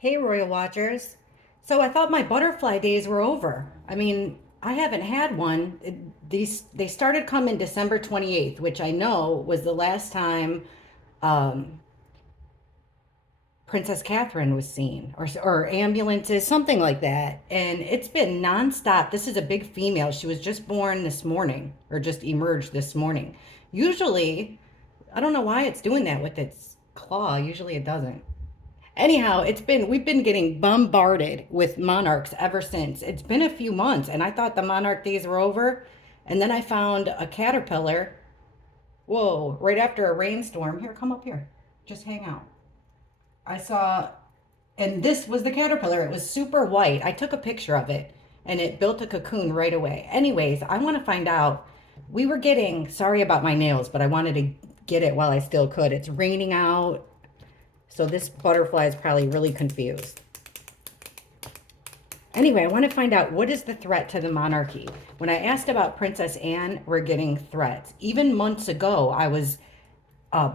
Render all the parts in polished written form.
Hey, Royal Watchers. So I thought my butterfly days were over. I mean, I haven't had one. They started coming December 28th, which I know was the last time um, Princess Catherine was seen, or ambulances, something like that. And it's been nonstop. This is a big female. She was just born this morning, or just emerged this morning. Usually, I don't know why it's doing that with its claw. Usually it doesn't. Anyhow, we've been getting bombarded with monarchs ever since. It's been a few months, and I thought the monarch days were over. And then I found a caterpillar. Whoa, right after a rainstorm. Here, come up here. Just hang out. I saw, and this was the caterpillar. It was super white. I took a picture of it, and it built a cocoon right away. Anyways, I want to find out. We were getting, sorry about my nails, but I wanted to get it while I still could. It's raining out, so this butterfly is probably really confused. Anyway, I want to find out what is the threat to the monarchy. When I asked about Princess Anne, we're getting threats. Even months ago,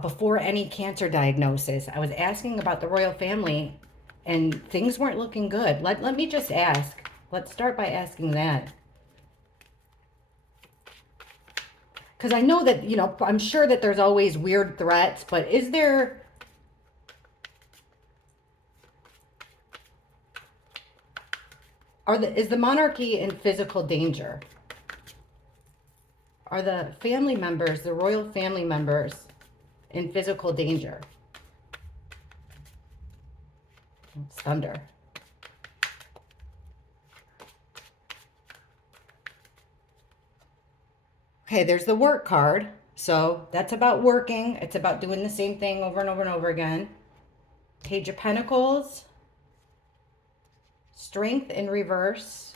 before any cancer diagnosis, I was asking about the royal family and things weren't looking good. Let me just ask. Let's start by asking that. Because I know that, I'm sure that there's always weird threats, but is the monarchy in physical danger? Are the family members, the royal family members, in physical danger? It's thunder. Okay, there's the work card. So that's about working. It's about doing the same thing over and over and over again. Page of Pentacles, Strength in reverse,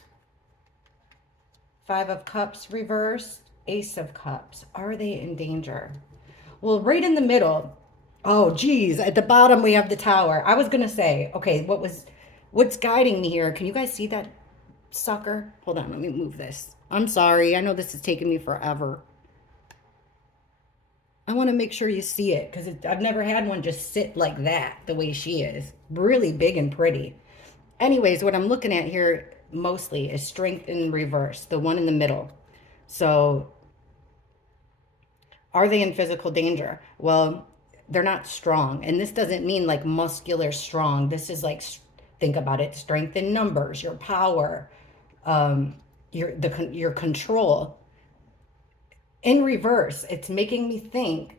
Five of Cups reversed, Ace of Cups. Are they in danger? Well, right in the middle. Oh, geez. At the bottom, we have the Tower. I was going to say, okay, what's guiding me here? Can you guys see that sucker? Hold on, let me move this. I'm sorry. I know this is taking me forever. I want to make sure you see it because I've never had one just sit like that the way she is. Really big and pretty. Anyways, what I'm looking at here mostly is strength in reverse, the one in the middle. So, are they in physical danger? Well, they're not strong. And this doesn't mean like muscular strong. This is like, think about it, strength in numbers, your power, um, your control. In reverse, it's making me think.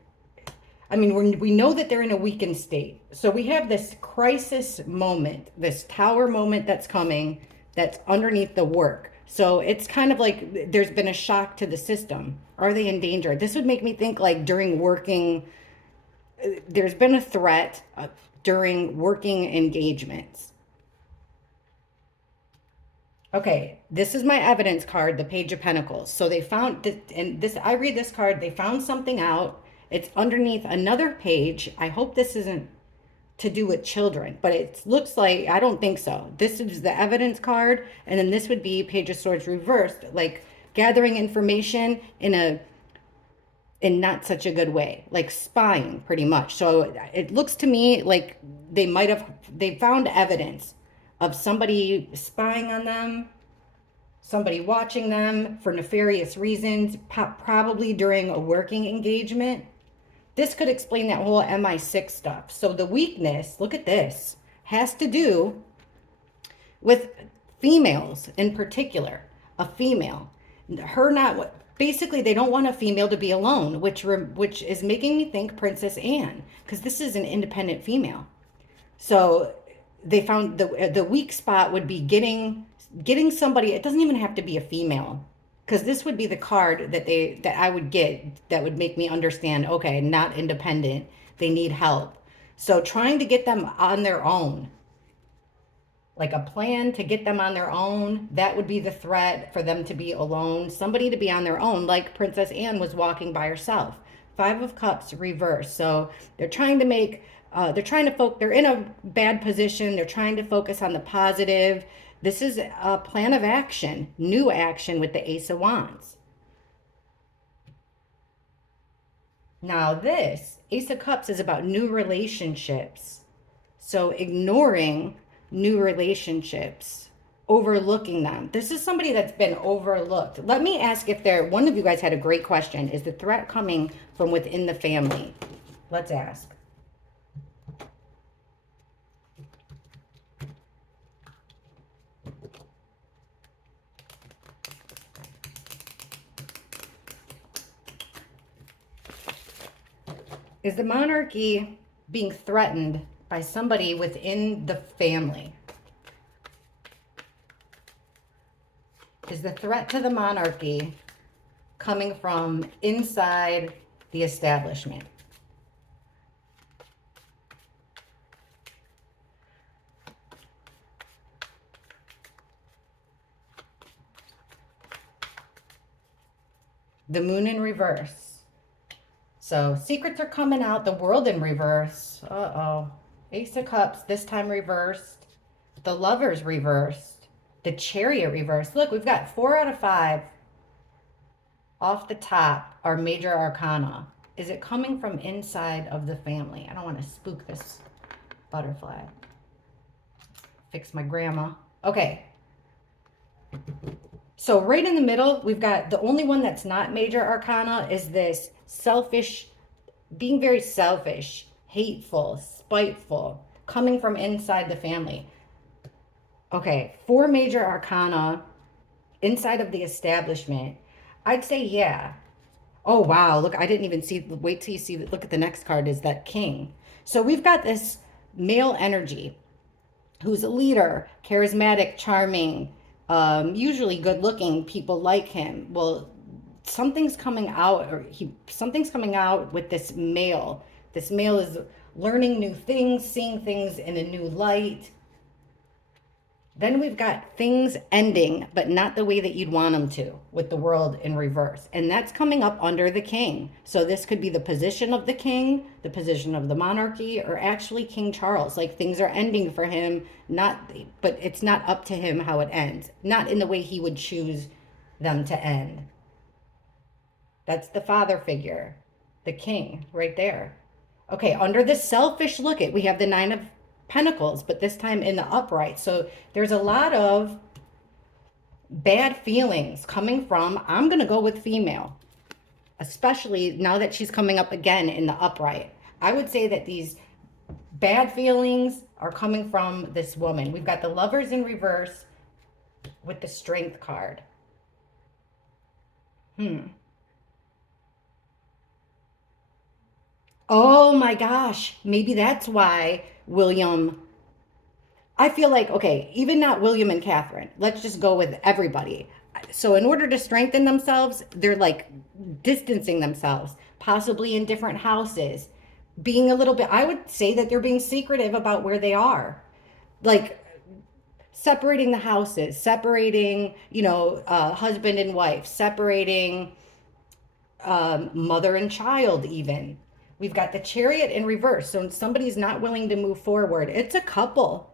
I mean, we know that they're in a weakened state. So we have this crisis moment, this tower moment that's coming, that's underneath the work. So it's kind of like there's been a shock to the system. Are they in danger? This would make me think like during working, there's been a threat during working engagements. Okay, this is my evidence card, the Page of Pentacles. So they found, and this, I read this card, they found something out. It's underneath another page. I hope this isn't to do with children, but it looks like, I don't think so. This is the evidence card, and then this would be Page of Swords reversed, like gathering information in not such a good way, like spying pretty much. So it looks to me like they found evidence of somebody spying on them, somebody watching them for nefarious reasons, probably during a working engagement. This could explain that whole MI6 stuff. So the weakness, look at this, has to do with females in particular. A female, her not, basically they don't want a female to be alone, which is making me think Princess Anne, because this is an independent female. So they found the weak spot would be getting somebody. It doesn't even have to be a female, because this would be the card that I would get that would make me understand, okay, not independent, they need help. So trying to get them on their own, like a plan to get them on their own, that would be the threat, for them to be alone, somebody to be on their own, like Princess Anne was walking by herself. Five of Cups reversed. So they're trying to they're in a bad position. They're trying to focus on the positive. This is a plan of action, new action with the Ace of Wands. Now this Ace of Cups is about new relationships. So ignoring new relationships, overlooking them. This is somebody that's been overlooked. Let me ask if one of you guys had a great question. Is the threat coming from within the family? Let's ask. Is the monarchy being threatened by somebody within the family? Is the threat to the monarchy coming from inside the establishment? The moon in reverse. So secrets are coming out. The world in reverse. Uh-oh. Ace of Cups, this time reversed. The Lovers reversed. The Chariot reversed. Look, we've got 4 out of 5 off the top are major arcana. Is it coming from inside of the family? I don't want to spook this butterfly. Fix my grandma. Okay. So right in the middle, we've got the only one that's not major arcana is this selfish, being very selfish, hateful, spiteful, coming from inside the family. Okay, 4 major arcana inside of the establishment. I'd say, yeah. Oh, wow. Look, I didn't even see. Wait till you see. Look at the next card is that king. So we've got this male energy who's a leader, charismatic, charming, usually good looking. People like him. Well, something's coming out, something's coming out with this male. This male is learning new things, seeing things in a new light. Then we've got things ending, but not the way that you'd want them to, with the world in reverse. And that's coming up under the king. So this could be the position of the king, the position of the monarchy, or actually King Charles. Like things are ending for him, but it's not up to him how it ends. Not in the way he would choose them to end. That's the father figure, the king, right there. Okay, under the selfish look we have the 9 of Pentacles, but this time in the upright. So there's a lot of bad feelings coming from, I'm going to go with female, especially now that she's coming up again in the upright. I would say that these bad feelings are coming from this woman. We've got the Lovers in reverse with the Strength card. Oh my gosh, maybe that's why William, I feel like, okay, even not William and Catherine, let's just go with everybody. So, in order to strengthen themselves, they're like distancing themselves, possibly in different houses, being a little bit, I would say that they're being secretive about where they are. Like, separating the houses, separating, husband and wife, separating mother and child, even. We've got the Chariot in reverse. So somebody's not willing to move forward. It's a couple.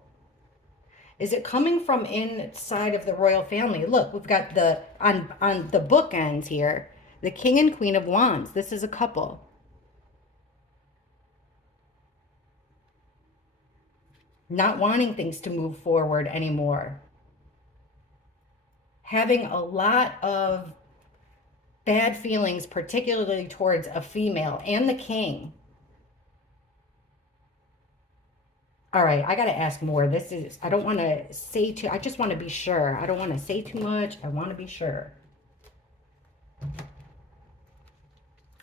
Is it coming from inside of the royal family? Look, we've got on the bookends here, the King and Queen of Wands. This is a couple. Not wanting things to move forward anymore. Having a lot of bad feelings, particularly towards a female and the king. All right, I got to ask more. I don't want to say too, I just want to be sure. I don't want to say too much. I want to be sure.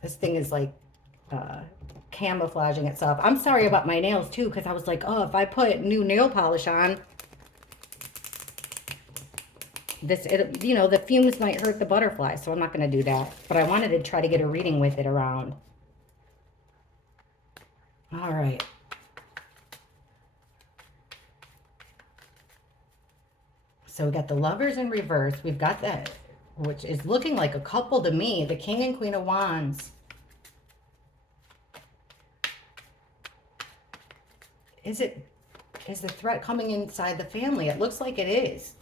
This thing is like camouflaging itself. I'm sorry about my nails too, because I was like, oh, if I put new nail polish on, the fumes might hurt the butterfly, so I'm not going to do that. But I wanted to try to get a reading with it around. All right. So we got the Lovers in reverse. We've got that, which is looking like a couple to me, the King and Queen of Wands. Is the threat coming inside the family? It looks like it is.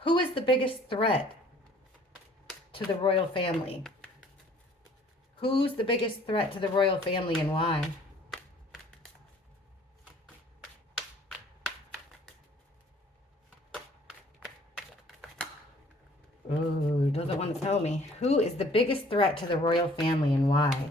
Who is the biggest threat to the royal family? Who's the biggest threat to the royal family and why? Ooh, doesn't want to tell me. Who is the biggest threat to the royal family and why?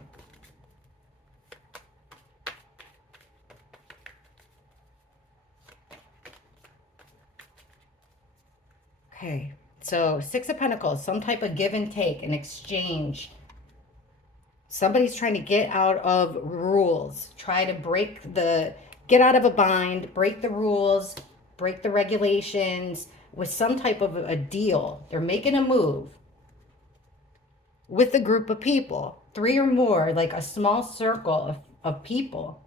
Okay, so Six of Pentacles, some type of give and take, an exchange. Somebody's trying to get out of rules, try to get out of a bind, break the rules, break the regulations with some type of a deal. They're making a move with a group of people, three or more, like a small circle of people.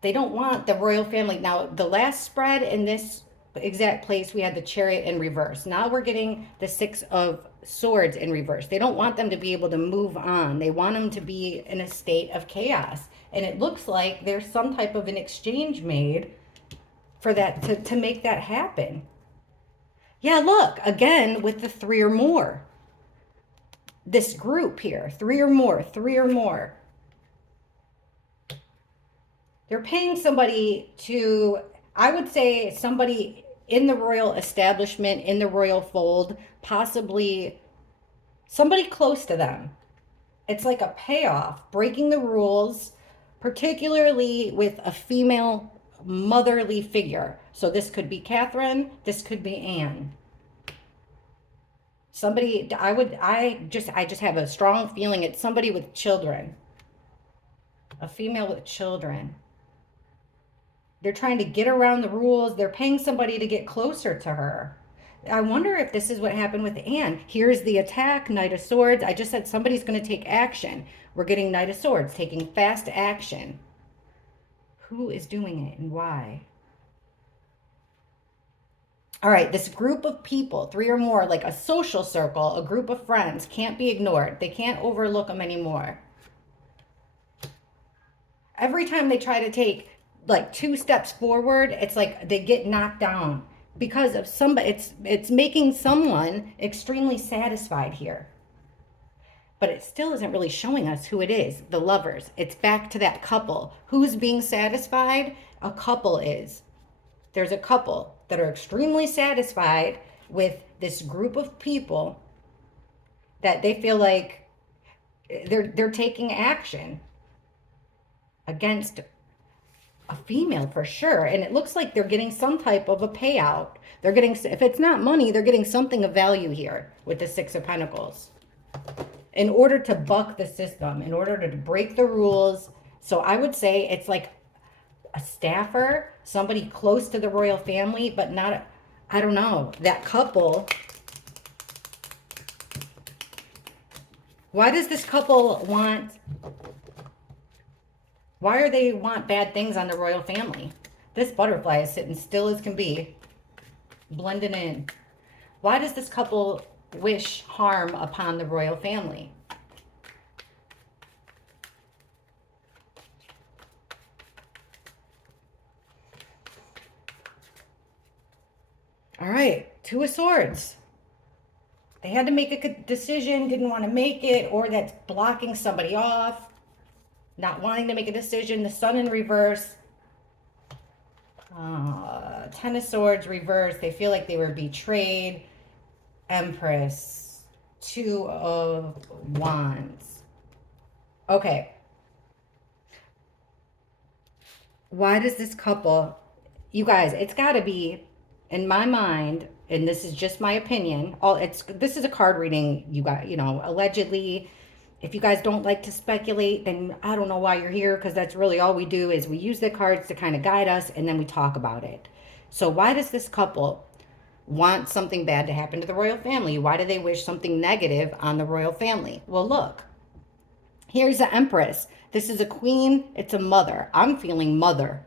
They don't want the royal family. Now, the last spread in this exact place, we had the Chariot in reverse. Now we're getting the Six of Swords in reverse. They don't want them to be able to move on. They want them to be in a state of chaos. And it looks like there's some type of an exchange made for that to make that happen. Yeah, look, again, with the three or more. This group here, three or more, three or more. They're paying somebody to, I would say, somebody in the royal establishment, in the royal fold, possibly somebody close to them. It's like a payoff, breaking the rules, particularly with a female motherly figure. So this could be Catherine, this could be Anne. Somebody, I just have a strong feeling it's somebody with children. A female with children. They're trying to get around the rules. They're paying somebody to get closer to her. I wonder if this is what happened with Anne. Here's the attack, Knight of Swords. I just said somebody's going to take action. We're getting Knight of Swords, taking fast action. Who is doing it and why? All right, this group of people, three or more, like a social circle, a group of friends, can't be ignored. They can't overlook them anymore. Every time they try to take like 2 steps forward, it's like they get knocked down because of somebody. It's making someone extremely satisfied here, but it still isn't really showing us who it is. The lovers. It's back to that couple. Who's being satisfied? A couple is. There's a couple that are extremely satisfied with this group of people that they feel like they're taking action against a female for sure. And it looks like they're getting some type of a payout. They're getting, if it's not money, they're getting something of value here with the Six of Pentacles in order to buck the system, in order to break the rules. So I would say it's like a staffer, somebody close to the royal family, but not, I don't know, that couple. Why does this couple want, why are they want bad things on the royal family? This butterfly is sitting still as can be, blending in. Why does this couple wish harm upon the royal family? All right, Two of Swords. They had to make a decision, didn't want to make it, or that's blocking somebody off. Not wanting to make a decision. The Sun in reverse. Ten of Swords reverse. They feel like they were betrayed. Empress. Two of Wands. Okay. Why does this couple, you guys, it's got to be, in my mind, and this is just my opinion, this is a card reading, you guys, allegedly. If you guys don't like to speculate, then I don't know why you're here, because that's really all we do is we use the cards to kind of guide us, and then we talk about it. So why does this couple want something bad to happen to the royal family? Why do they wish something negative on the royal family? Well, look. Here's the Empress. This is a queen. It's a mother. I'm feeling mother.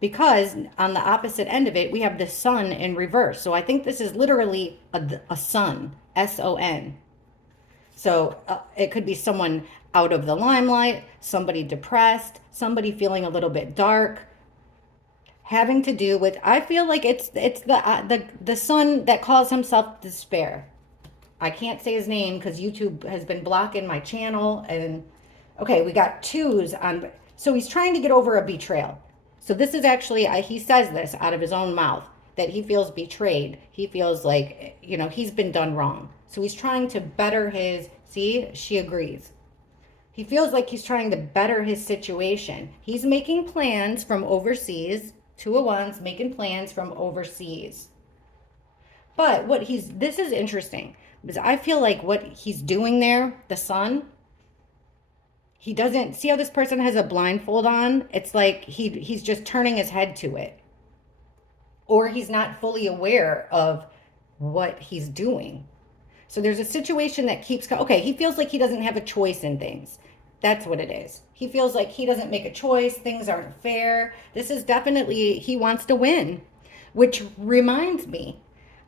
Because on the opposite end of it, we have the Sun in reverse. So I think this is literally a sun. S-O-N. So it could be someone out of the limelight, somebody depressed, somebody feeling a little bit dark, having to do with, I feel like it's the sun that calls himself despair. I can't say his name because YouTube has been blocking my channel. And okay, we got twos on. So he's trying to get over a betrayal. So this is actually, he says this out of his own mouth that he feels betrayed. He feels like, he's been done wrong. So he's trying to better his, see, she agrees. He feels like he's trying to better his situation. He's making plans from overseas. Two of Wands making plans from overseas. But this is interesting because I feel like what he's doing there, the Sun, he doesn't see how this person has a blindfold on. It's like he's just turning his head to it. Or he's not fully aware of what he's doing. So there's a situation that keeps, okay, he feels like he doesn't have a choice in things. That's what it is. He feels like he doesn't make a choice. Things aren't fair. This is definitely, he wants to win, which reminds me,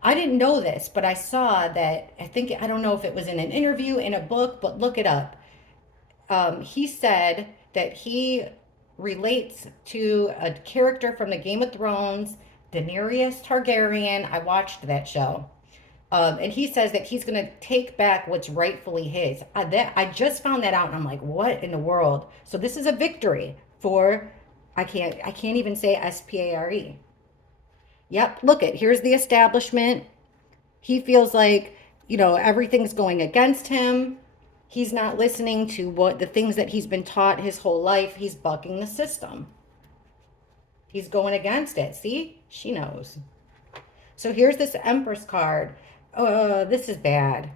I didn't know this, but I saw that, I don't know if it was in an interview, in a book, but look it up. He said that he relates to a character from the Game of Thrones, Daenerys Targaryen. I watched that show. And he says that he's going to take back what's rightfully his. I just found that out, and I'm like, what in the world? So this is a victory for, I can't even say Spare. Yep, look it. Here's the establishment. He feels like, everything's going against him. He's not listening to the things that he's been taught his whole life. He's bucking the system. He's going against it. See? She knows. So here's this Empress card. This is bad.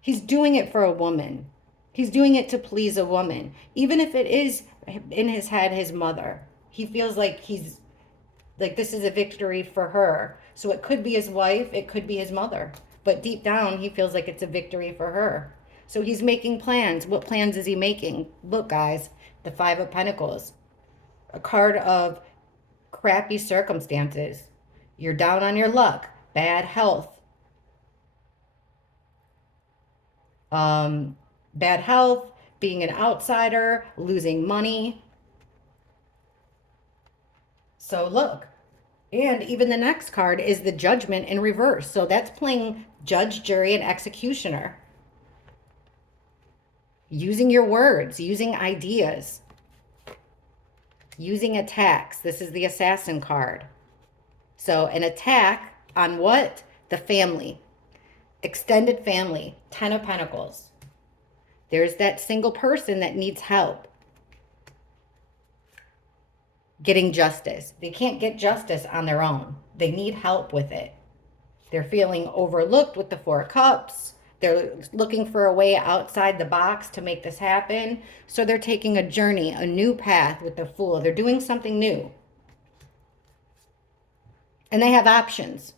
He's doing it for a woman. He's doing it to please a woman. Even if it is in his head his mother. He feels like this is a victory for her. So it could be his wife, it could be his mother. But deep down, he feels like it's a victory for her. So he's making plans. What plans is he making? Look, guys, the Five of Pentacles. A card of crappy circumstances. You're down on your luck. Bad health. Bad health, being an outsider, losing money. So look, and even the next card is the Judgment in reverse. So that's playing judge, jury, and executioner. Using your words, using ideas, using attacks. This is the Assassin card. So an attack on what? The family. Extended family. 10 of Pentacles. There's that single person that needs help getting justice. They can't get justice on their own. They need help with it. They're feeling overlooked with the Four of Cups. They're looking for a way outside the box to make this happen. So they're taking a journey, a new path with the Fool. They're doing something new. And they have options.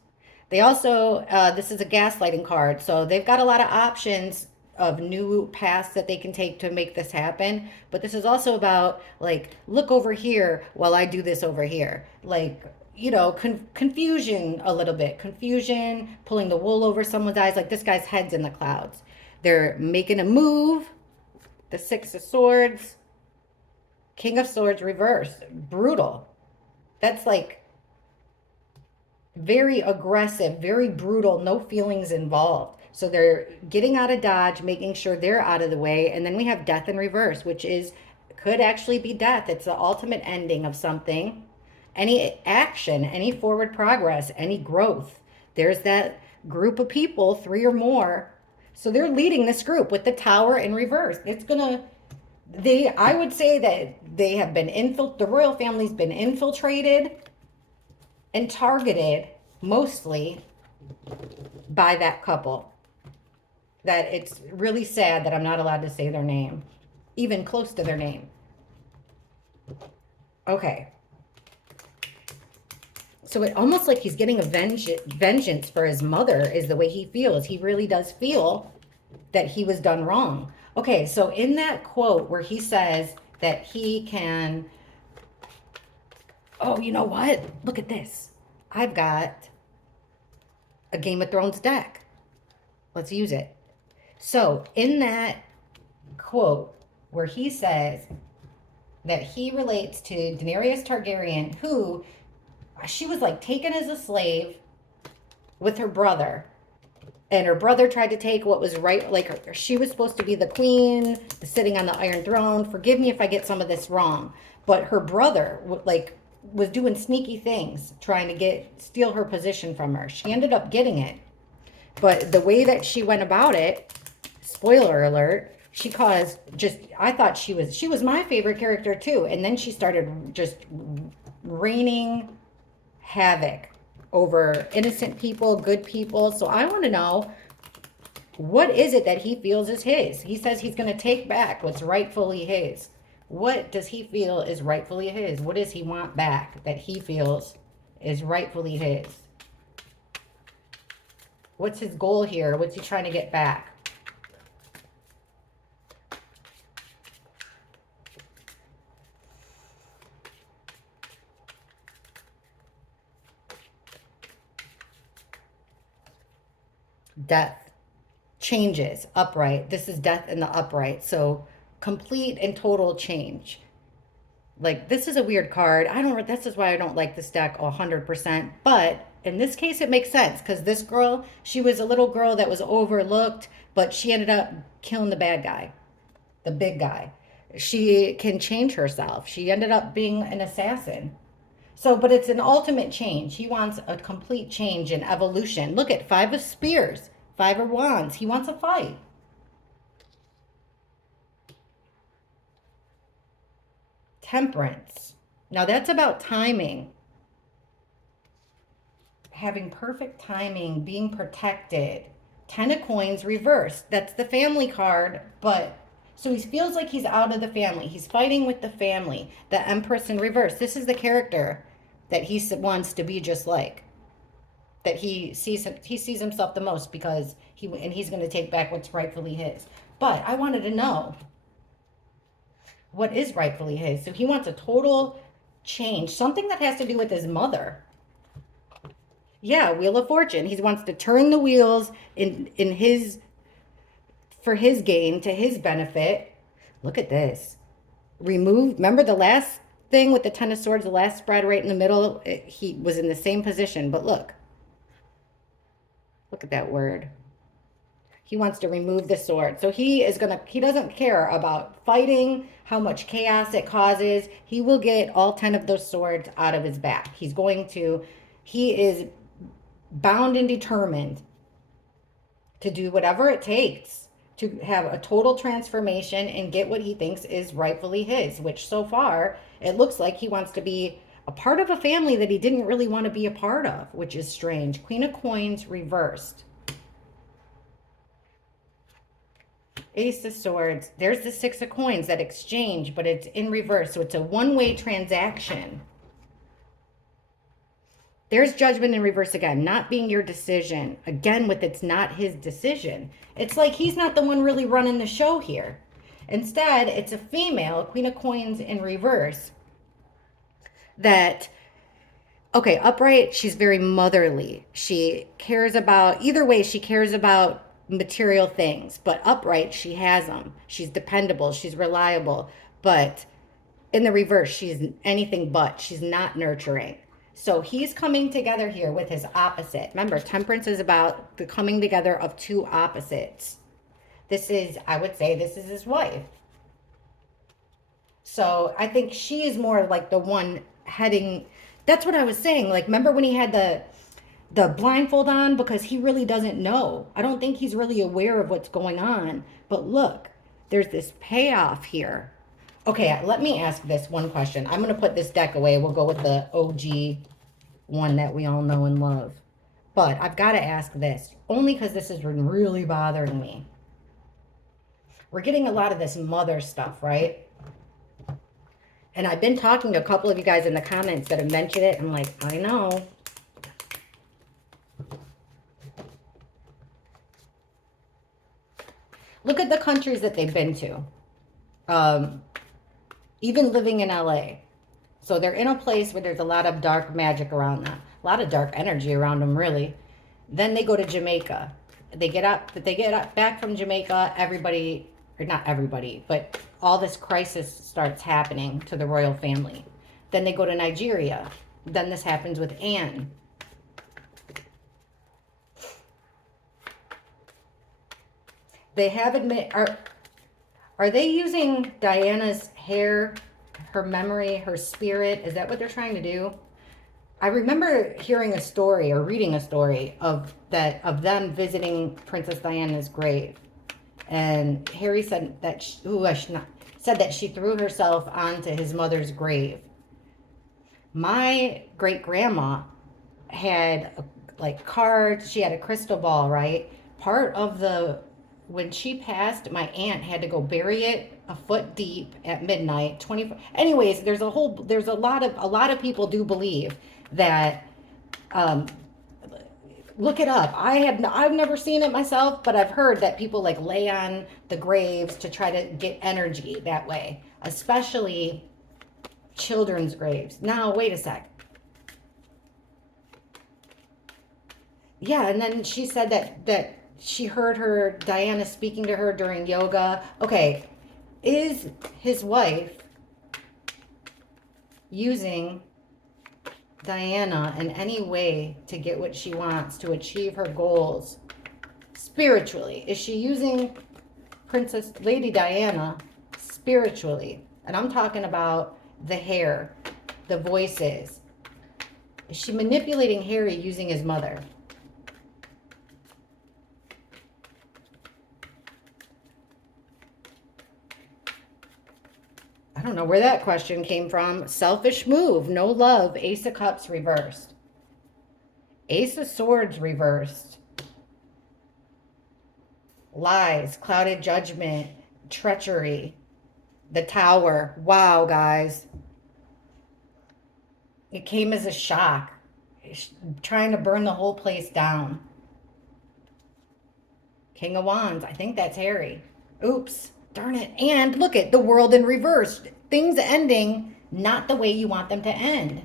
They also, this is a gaslighting card. So they've got a lot of options of new paths that they can take to make this happen. But this is also about, like, look over here while I do this over here. Like, confusion a little bit. Confusion, pulling the wool over someone's eyes. Like, this guy's head's in the clouds. They're making a move. The Six of Swords. King of Swords reverse. Brutal. That's like very aggressive, very brutal, no feelings involved. So they're getting out of Dodge, making sure they're out of the way. And then we have Death in reverse, which could actually be death. It's the ultimate ending of something. Any action, any forward progress, any growth. There's that group of people, 3 or more. So they're leading this group with the Tower in reverse. I would say that they have been the royal family's been infiltrated and targeted mostly by that couple. That it's really sad that I'm not allowed to say their name, even close to their name. Okay. So it almost like he's getting a vengeance for his mother is the way he feels. He really does feel that he was done wrong. Okay, so in that quote where he says that he can, oh, you know what? Look at this. I've got a Game of Thrones deck. Let's use it. So in that quote where he says that he relates to Daenerys Targaryen, she was like taken as a slave with her brother. And her brother tried to take what was right. Like she was supposed to be the queen, sitting on the Iron Throne. Forgive me if I get some of this wrong, but her brother like was doing sneaky things, trying to steal her position from her. She ended up getting it, but the way that she went about it, spoiler alert, she caused just, I thought she was my favorite character too. And then she started just raining havoc over innocent people, good people. So I want to know, what is it that he feels is his? He says he's going to take back what's rightfully his. What does he feel is rightfully his? What does he want back that he feels is rightfully his? What's his goal here? What's he trying to get back? Death. Changes. Upright. This is death in the upright. So complete and total change. Like, this is a weird card. This is why I don't like this deck 100%. But in this case, it makes sense because this girl, she was a little girl that was overlooked, but she ended up killing the bad guy, the big guy. She can change herself. She ended up being an assassin. So, but it's an ultimate change. He wants a complete change and evolution. Look at Five of Spears, Five of Wands. He wants a fight. Temperance. Now that's about timing. Having perfect timing, being protected. Ten of Coins reversed. That's the family card, but so he feels like he's out of the family. He's fighting with the family. The Empress in reverse. This is the character that he wants to be just like. That he sees himself the most because he's going to take back what's rightfully his. But I wanted to know what is rightfully his. So he wants a total change, something that has to do with his mother. Yeah, Wheel of Fortune. He wants to turn the wheels for his gain, to his benefit. Look at this. Remember the last thing with the Ten of Swords, the last spread right in the middle? He was in the same position, but look. Look at that word. He wants to remove the sword. So he doesn't care about fighting, how much chaos it causes. He will get all 10 of those swords out of his back. He is bound and determined to do whatever it takes to have a total transformation and get what he thinks is rightfully his, which so far it looks like he wants to be a part of a family that he didn't really want to be a part of, which is strange. Queen of Coins reversed. Ace of Swords. There's the Six of Coins, that exchange, but it's in reverse. So it's a one-way transaction. There's Judgment in reverse again. Not being your decision. Again, with it's not his decision. It's like he's not the one really running the show here. Instead, it's a female, Queen of Coins in reverse, that, okay, upright, she's very motherly. She cares about, either way, she cares about material things, but upright, she has them. She's dependable, she's reliable, but in the reverse, she's anything but. She's not nurturing. So he's coming together here with his opposite. Remember, Temperance is about the coming together of two opposites. I would say this is his wife. So I think she is more like the one heading. That's what I was saying. Like, remember when he had the blindfold on, because he really doesn't know. I don't think he's really aware of what's going on. But look, there's this payoff here. Okay, let me ask this one question. I'm going to put this deck away. We'll go with the OG one that we all know and love. But I've got to ask this, only because this has been really bothering me. We're getting a lot of this mother stuff, right? And I've been talking to a couple of you guys in the comments that have mentioned it. I'm like, I know. Look at the countries that they've been to. Even living in LA. So they're in a place where there's a lot of dark magic around them. A lot of dark energy around them, really. Then they go to Jamaica. They get back from Jamaica, everybody, or not everybody, but all this crisis starts happening to the royal family. Then they go to Nigeria. Then this happens with Anne. They have are they using Diana's hair, her memory, her spirit? Is that what they're trying to do? I remember hearing a story or reading a story of them visiting Princess Diana's grave, and Harry said that said that she threw herself onto his mother's grave. My great grandma had like cards. She had a crystal ball, right? Part of the when she passed, my aunt had to go bury it a foot deep at midnight. 24. Anyways, there's a lot of people do believe that. Um, Look it up. I've never seen it myself, but I've heard that people like lay on the graves to try to get energy that way, especially children's graves. Now, wait a sec. Yeah, and then she said that she heard her Diana speaking to her during yoga. Okay, is his wife using Diana in any way to get what she wants, to achieve her goals spiritually? Is she using Princess Lady Diana spiritually? And I'm talking about the hair, the voices. Is she manipulating Harry using his mother? I don't know where that question came from. Selfish move, no love, Ace of Cups reversed. Ace of Swords reversed. Lies, clouded judgment, treachery, the Tower. Wow, guys. It came as a shock. Trying to burn the whole place down. King of Wands. I think that's Harry. Oops. Darn it. And look at the world in reverse. Things ending not the way you want them to end.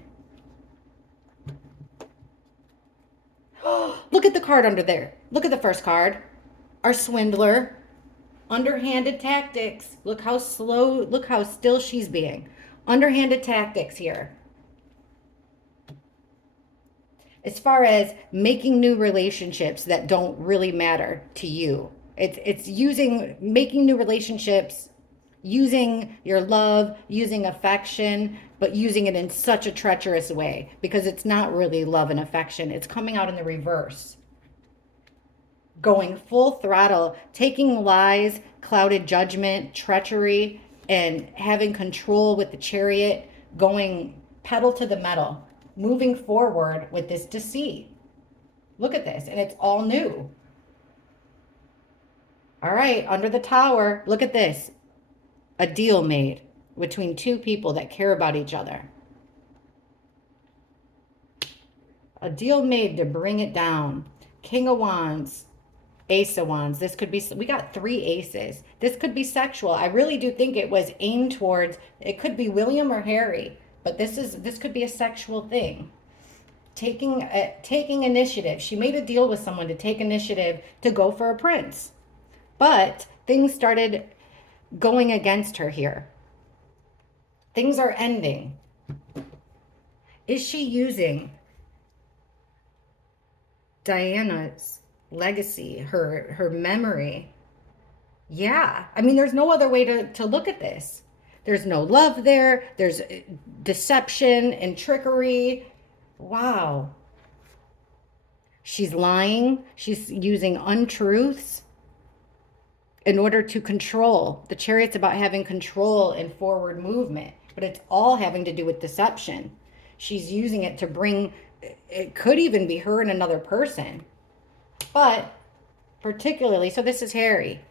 Look at the card under there. Look at the first card. Our swindler. Underhanded tactics. Look how slow, look how still she's being. Underhanded tactics here. As far as making new relationships that don't really matter to you. It's making new relationships, using your love, using affection, but using it in such a treacherous way because it's not really love and affection. It's coming out in the reverse. Going full throttle, taking lies, clouded judgment, treachery, and having control with the Chariot, going pedal to the metal, moving forward with this deceit. Look at this, and it's all new. All right, under the Tower, look at this. A deal made between two people that care about each other. A deal made to bring it down. King of Wands, Ace of Wands. This could be, we got 3 aces. This could be sexual. I really do think it was aimed towards, it could be William or Harry, but this could be a sexual thing. Taking initiative. She made a deal with someone to take initiative to go for a prince. But things started going against her here. Things are ending. Is she using Diana's legacy, her memory? Yeah. I mean, there's no other way to look at this. There's no love there. There's deception and trickery. Wow. She's lying. She's using untruths in order to control. The Chariot's about having control and forward movement, but it's all having to do with deception. She's using it to bring, it could even be her and another person. But particularly, so this is Harry.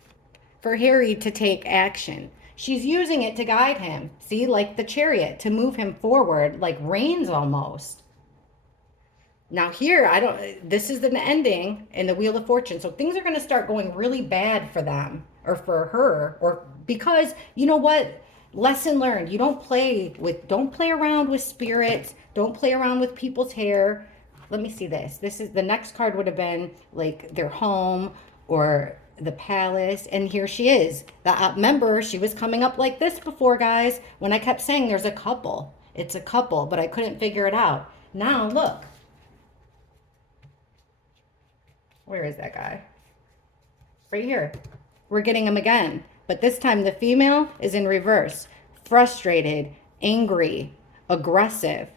For Harry to take action. She's using it to guide him. See, like the Chariot, to move him forward, like reins almost. Now here, this is an ending in the Wheel of Fortune. So things are going to start going really bad for them or for her, or because you know what? Lesson learned. You don't play around with spirits. Don't play around with people's hair. Let me see this. The next card would have been like their home or the palace. And here she is. Remember, she was coming up like this before, guys, when I kept saying there's a couple. It's a couple, but I couldn't figure it out. Now look. Where is that guy? Right here. We're getting them again. But this time the female is in reverse. Frustrated, angry, aggressive.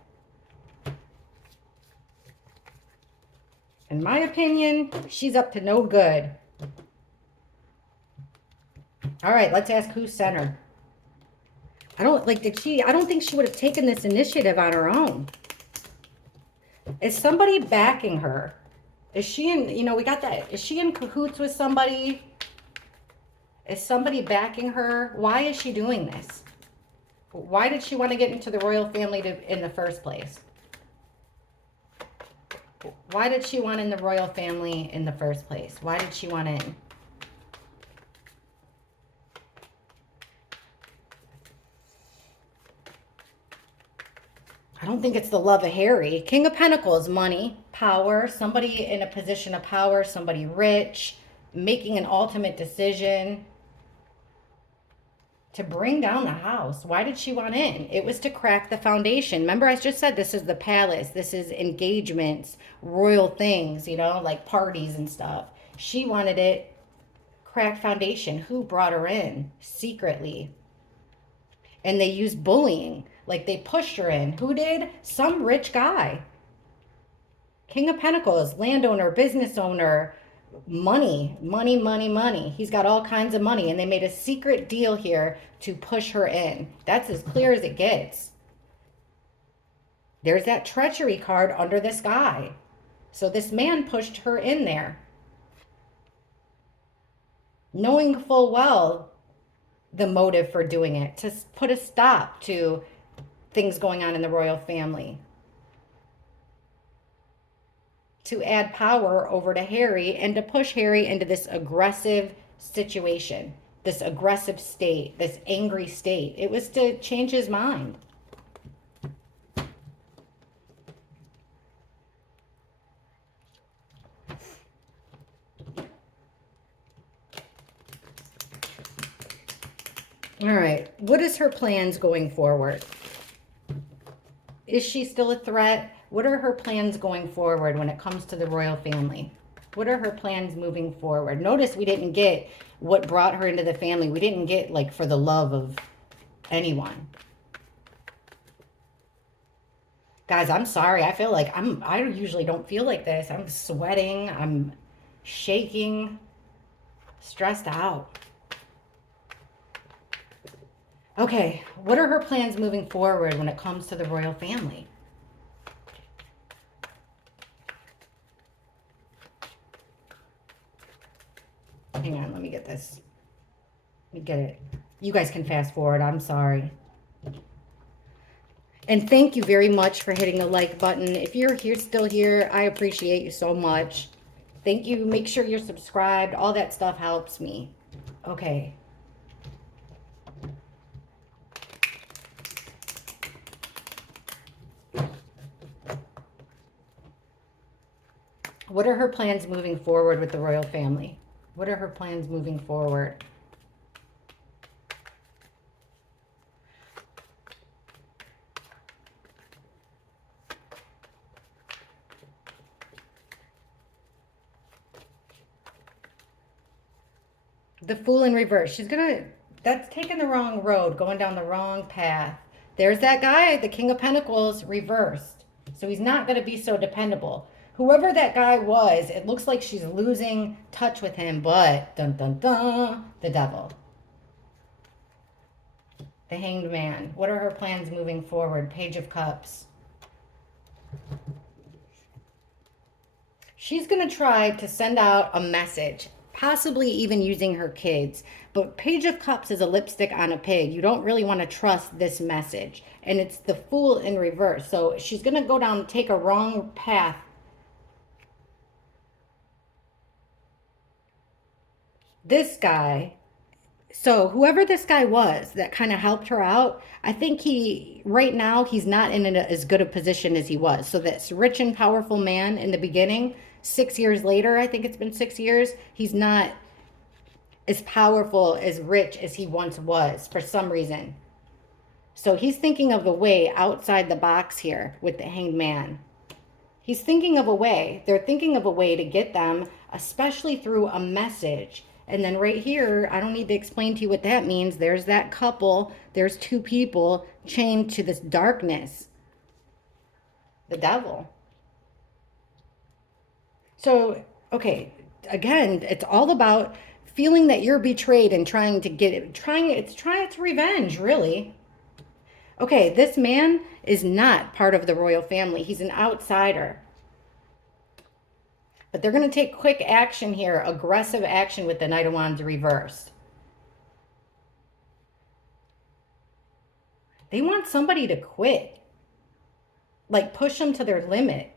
In my opinion, she's up to no good. All right, let's ask who sent her. I don't think she would have taken this initiative on her own. Is somebody backing her? Is she in, we got that. Is she in cahoots with somebody? Is somebody backing her? Why is she doing this? Why did she want to get into the royal family in the first place? Why did she want in the royal family in the first place? Why did she want in? I don't think it's the love of Harry. King of Pentacles, money, power, somebody in a position of power, somebody rich, making an ultimate decision to bring down the house. Why did she want in? It was to crack the foundation. Remember, I just said this is the palace. This is engagements, royal things, like parties and stuff. She wanted it cracked foundation. Who brought her in? Secretly. And they used bullying. Like they pushed her in. Who did? Some rich guy. King of Pentacles, landowner, business owner, money, money, money, money. He's got all kinds of money. And they made a secret deal here to push her in. That's as clear as it gets. There's that treachery card under this guy. So this man pushed her in there, knowing full well the motive for doing it, to put a stop to things going on in the royal family, to add power over to Harry and to push Harry into this aggressive situation, this aggressive state, this angry state. It was to change his mind. All right, what is her plans going forward? Is she still a threat? What are her plans going forward when it comes to the royal family? What are her plans moving forward? Notice we didn't get what brought her into the family. We didn't get like for the love of anyone. Guys, I'm sorry. I feel like I usually don't feel like this. I'm sweating. I'm shaking, stressed out. Okay, what are her plans moving forward when it comes to the royal family? Hang on, let me get this. Let me get it. You guys can fast forward. I'm sorry. And thank you very much for hitting the like button. If you're still here, I appreciate you so much. Thank you. Make sure you're subscribed. All that stuff helps me. Okay. What are her plans moving forward with the royal family? What are her plans moving forward? The Fool in reverse. That's taking the wrong road, going down the wrong path. There's that guy, the King of Pentacles, reversed. So he's not going to be so dependable. Whoever that guy was, it looks like she's losing touch with him, but dun dun dun, the devil. The Hanged Man. What are her plans moving forward? Page of Cups. She's going to try to send out a message, possibly even using her kids. But Page of Cups is a lipstick on a pig. You don't really want to trust this message. And it's the Fool in reverse. So she's going to go down, take a wrong path. This guy, so whoever this guy was that kind of helped her out, I think right now, he's not in as good a position as he was. So this rich and powerful man in the beginning, 6 years later, I think it's been 6 years, he's not as powerful, as rich as he once was for some reason. So he's thinking of a way outside the box here with the Hanged Man. He's thinking of a way. They're thinking of a way to get them, especially through a message. And then right here, I don't need to explain to you what that means. There's that couple. There's two people chained to this darkness. The devil. So, okay, again, it's all about feeling that you're betrayed and trying to get it, it's revenge, really. Okay, this man is not part of the royal family. He's an outsider. But they're going to take quick action here, aggressive action with the Knight of Wands reversed. They want somebody to quit. Like push them to their limit.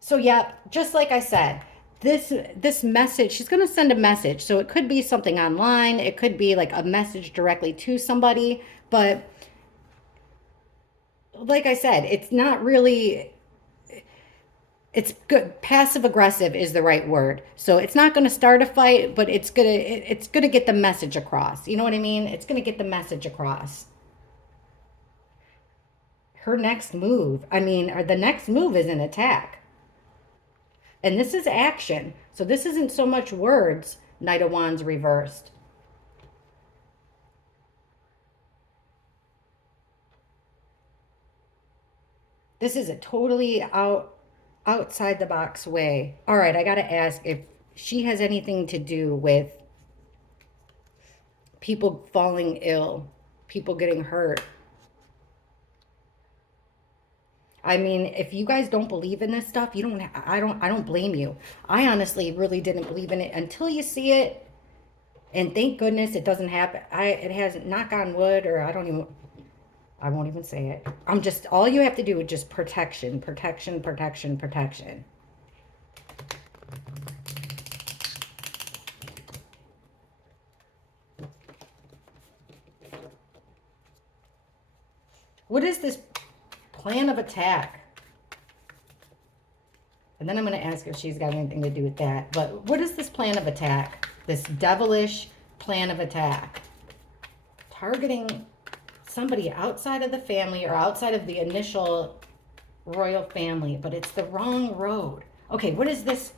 So yeah, just like I said, this message, she's going to send a message. So it could be something online, it could be like a message directly to somebody, but like I said, it's not really, it's good. Passive aggressive is the right word. So it's not going to start a fight, but it's going to get the message across. You know what I mean? It's going to get the message across. Her next move, or the next move is an attack. And this is action. So this isn't so much words, Knight of Wands reversed. This is a totally outside the box way. All right, I got to ask if she has anything to do with people falling ill, people getting hurt. I mean, if you guys don't believe in this stuff, I don't blame you. I honestly really didn't believe in it until you see it. And thank goodness it doesn't happen. It hasn't, knock on wood, or I won't even say it. All you have to do is just protection, protection, protection, protection. What is this plan of attack? And then I'm going to ask if she's got anything to do with that. But what is this plan of attack? This devilish plan of attack. Targeting somebody outside of the family or outside of the initial royal family, but it's the wrong road. Okay, what is this?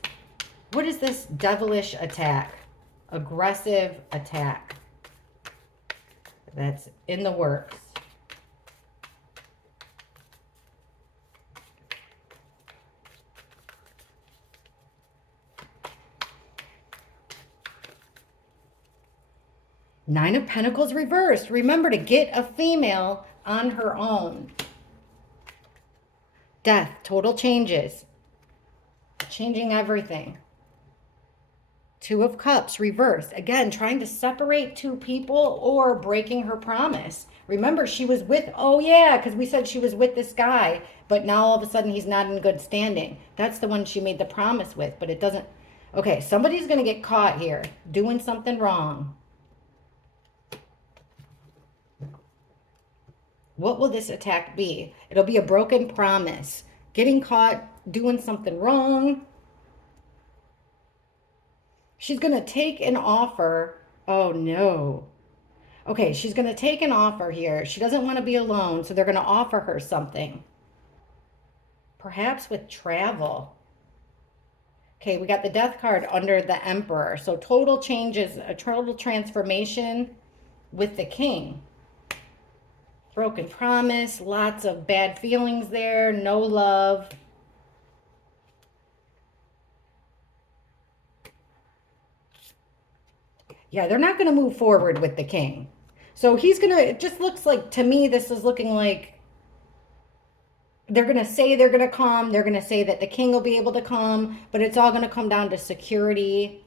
What is this devilish attack? Aggressive attack. That's in the works. Nine of Pentacles reversed. Remember to get a female on her own. Death, total changes. Changing everything. Two of Cups reversed. Again, trying to separate two people or breaking her promise. Remember, she was with, oh yeah, because we said she was with this guy, but now all of a sudden he's not in good standing. That's the one she made the promise with, but it doesn't. Okay, somebody's going to get caught here doing something wrong. What will this attack be? It'll be a broken promise. Getting caught doing something wrong. She's going to take an offer. Oh, no. Okay, she's going to take an offer here. She doesn't want to be alone, so they're going to offer her something. Perhaps with travel. Okay, we got the Death card under the Emperor. So total changes, a total transformation with the King. Broken promise, lots of bad feelings there, no love. Yeah, they're not going to move forward with the King. So he's going to, it just looks like, to me, this is looking like they're going to say they're going to come. They're going to say that the King will be able to come, but it's all going to come down to security.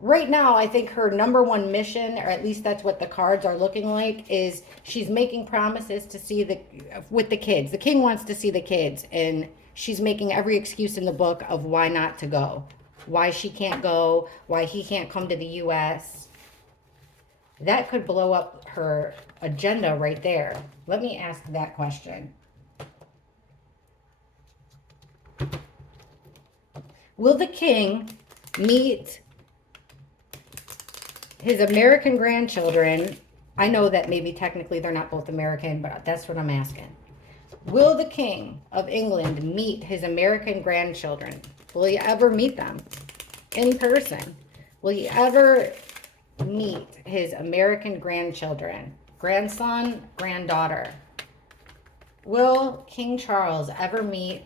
Right now, I think her number one mission, or at least that's what the cards are looking like, is she's making promises to see with the kids. The King wants to see the kids, and she's making every excuse in the book of why not to go. Why she can't go, why he can't come to the U.S. That could blow up her agenda right there. Let me ask that question. Will the King meet his American grandchildren? I know that maybe technically they're not both American, but that's what I'm asking. Will the King of England meet his American grandchildren? Will he ever meet them in person? Will he ever meet his American grandchildren? Grandson, granddaughter. Will King Charles ever meet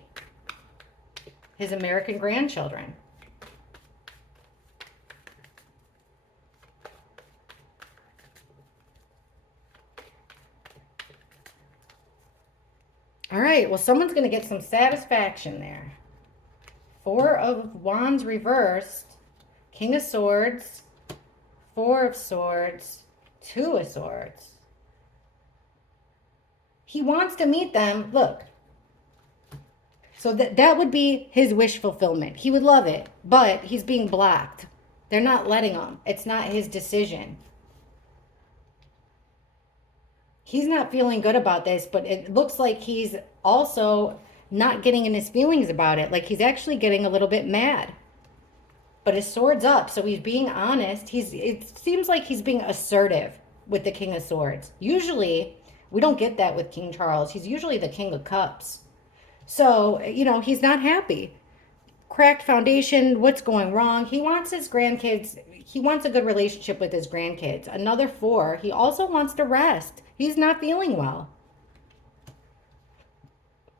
his American grandchildren? All right, well, someone's going to get some satisfaction there. Four of Wands reversed, King of Swords, Four of Swords, Two of Swords. He wants to meet them. Look. So that would be his wish fulfillment. He would love it, but he's being blocked. They're not letting him. It's not his decision. He's not feeling good about this, but it looks like he's also not getting in his feelings about it. Like he's actually getting a little bit mad. But his sword's up, so he's being honest. It seems like he's being assertive with the King of Swords. Usually, we don't get that with King Charles. He's usually the King of Cups. So, he's not happy. Cracked foundation, what's going wrong? He wants his grandkids, he wants a good relationship with his grandkids. Another four, he also wants to rest. He's not feeling well.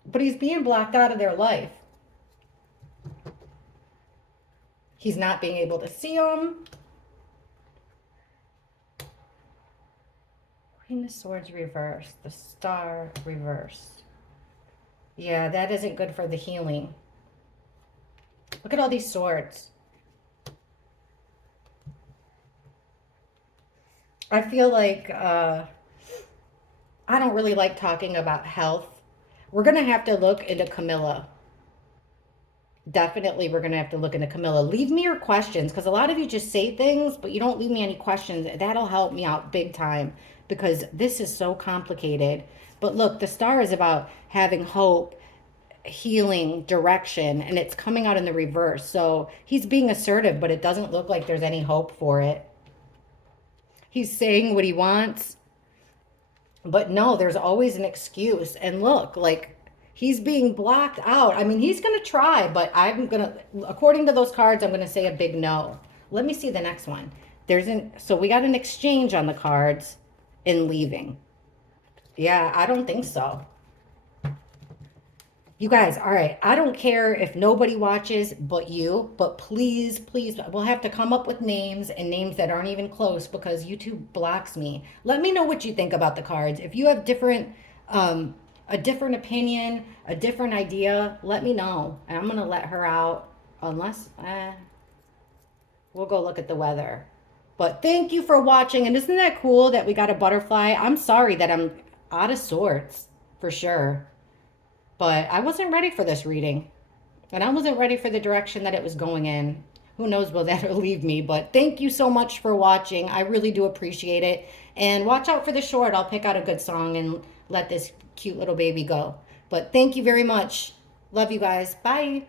But he's being blocked out of their life. He's not being able to see them. Queen of Swords reversed. The Star reversed. Yeah, that isn't good for the healing. Look at all these swords. I feel like I don't really like talking about health. We're going to have to look into Camilla. Definitely, we're going to have to look into Camilla. Leave me your questions, because a lot of you just say things, but you don't leave me any questions. That'll help me out big time, because this is so complicated. But look, the Star is about having hope, healing, direction, and it's coming out in the reverse. So he's being assertive, but it doesn't look like there's any hope for it. He's saying what he wants, but no, there's always an excuse. And look, like, he's being blocked out. I mean, he's going to try, but according to those cards, I'm going to say a big no. Let me see the next one. So we got an exchange on the cards in leaving. Yeah, I don't think so. You guys, all right, I don't care if nobody watches but you, but please, please, we'll have to come up with names and names that aren't even close, because YouTube blocks me. Let me know what you think about the cards. If you have a different opinion, a different idea, let me know. And I'm going to let her out, unless, we'll go look at the weather. But thank you for watching. And isn't that cool that we got a butterfly? I'm sorry that I'm out of sorts, for sure. But I wasn't ready for this reading. And I wasn't ready for the direction that it was going in. Who knows where that'll leave me. But thank you so much for watching. I really do appreciate it. And watch out for the short. I'll pick out a good song and let this cute little baby go. But thank you very much. Love you guys. Bye.